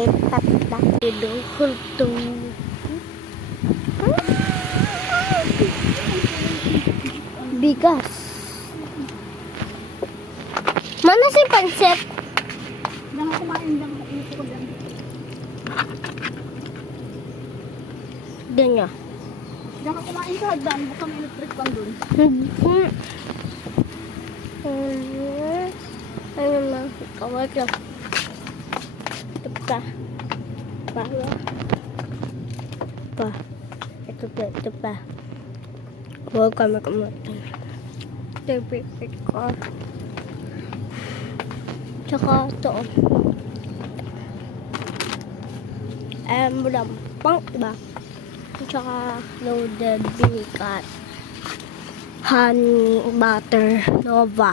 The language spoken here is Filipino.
lipat na iluhol to. Bigas. Mana si pansip? Jangan kumain, jangan ko lang. Ganyan. Jangan kumain ka hagdan, baka may electric pan dun. Ayun na, kawal ka. Ito pa. Ito pa. Huwag kami kumain. Ito yung pipit ko. Tsaka ito. Lampang, diba? Tsaka loaded bigat. Honey butter nova.